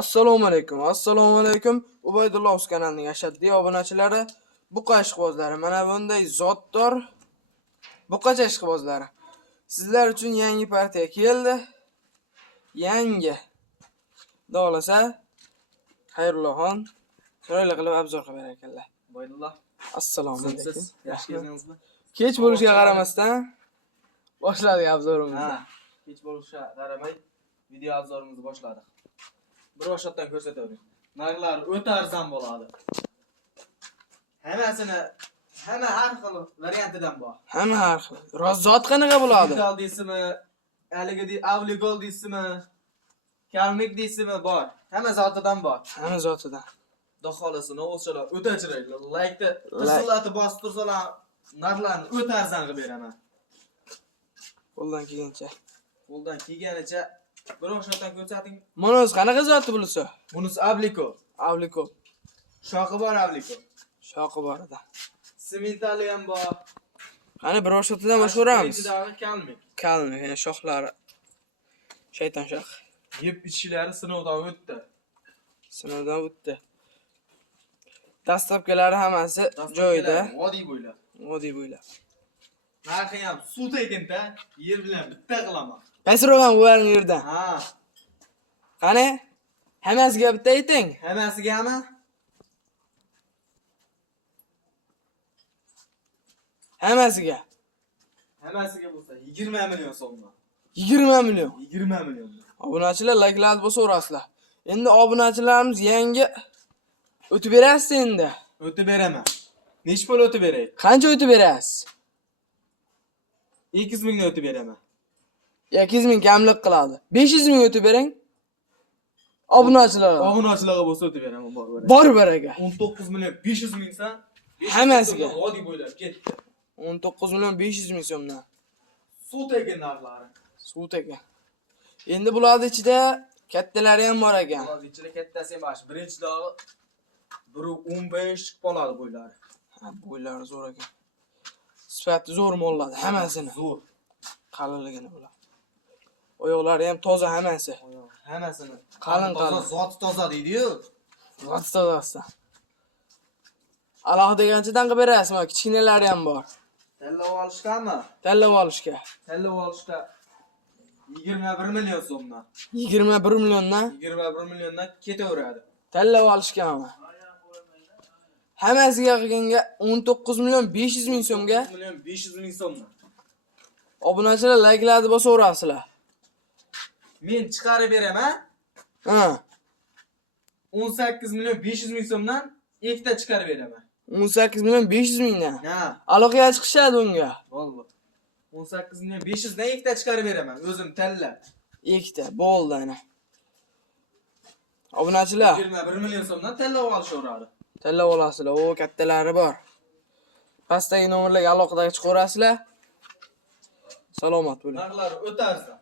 Assalomu alaykum. Ubaydulloh o'z kanalining ashaddiy obunachilari, buqa ishqibozlari, mana bunday zotdor buqacha ishqibozlari. Sizlar uchun yangi partiya keldi. Yangi. Xohlasa, Xayrullohxon chiroyli qilib obzor qilib berar ekanlar. Ubaydulloh, Assalomu alaykum. yaxshi keldingizmi? Kech bo'lishiga qaramasdan boshladik obzorimizni. Kech bo'lishiga qaramay video obzorimizni boshladik. Bir o'shatdan ko'rsatavering. Narxlar o'ta arzon bo'ladi. Hamma har xil variantidan bor. Hamma har xil. Zot qanaqa bo'ladi? Digital deysizmi, haligi avligol deysizmi, kalmik deysizmi bor. Hamma zotidan bor. Hamma zotidan. Xudo xolasa, o'shalar o'ta chiroyli. Like-da tirsillatib bosib tursalar, narxlarni o'ta arzon qilib beraman. Qo'ldan kelgancha. Qo'ldan kelganicha bir o'shatdan ko'rsating. Mana o'zi qanaqa zoti bo'lsa? Bunisi avliko. Avliko. Shoxi bor avliko. Shoxi bor edi. Sementali ham bor. Qani bir o'shatidan boshqaramiz. Kalmik. Kalmik, ya'ni shoxlari. Shayton shox. Yeb ichishlari sinovdan o'tdi. Sinovdan o'tdi. Dastlabkilari hammasi joyida. Vodiy bo'ylab. Vodiy bo'ylab. Narxi ham suv tekinda, yer bilan bitta qilaman. Qaysi ro'g'an ularning yerdan? Ha. Qani? Hammasiga bitta ayting. Hammasigami? Hammasiga. Hammasiga bo'lsa 20 million so'mdan. 20 million. 20 million. Obunachilar like-larni bo'lsa urasizlar. Endi obunachilarimiz yangi o'tib berasiz endi. O'tib beraman. Nech pul o'tib beray? Qancha o'tib berasiz? 200 ming o'tib beraman. 200 ming kamlik qiladi. 500 ming o'tib bering. Obunachilarga. Obunachilarga bo'lsa o'tib beraman, bor. Bor baraga. 19 million 500 ming san. Hammasiga. Vodiy bo'ylab ketdi. 19 million 500 ming so'mdan. Suv tekin narxlari. Suv tekin. Endi bularning ichida kattalari ham bor ekan. Bularning ichida kattasi ham bor. Birinchi dog'i 1.15 qoladi bo'ylari. Ha, bo'ylari zo'r ekan. Sifati zo'r molladi hammasini. Zo'r. Qalinligini bular. Oyoqlari ham toza hammasi. Hammasini. Qalin. Zoti toza deydi-yu. Zoti tozasi. Alohida deganchidan qilib berasizmi? Kichkinalari ham bor. Tanlab olishgami? Tanlab olishga. Tanlab olishda 21 million so'mdan. 21 milliondan? 21 milliondan ketaveradi. Tanlab olishgami? Hammasiga qilganga 19 million 500 ming so'mga. 19 million 500 ming so'mdan. Obunachilar like-larni bosaverasizlar. Men chiqarib beraman. Ha. 18 million 500 ming so'mdan ikkita chiqarib beraman. 18 million 500 mingdan. Ha. Aloqaga chiqishadi unga. Bo'ldi. 18 million 500 dan ikkita chiqarib beraman, o'zim tanlab. Ikkita bo'ldi ana. Obunachilar 21 million so'mdan tanlab olishaveradi. tanlab olasizlar. O kattalari bor. Pastdagi nomerlarga aloqaga chiqaverasizlar. Salomat bo'ling. Narxlar o'ta arzon.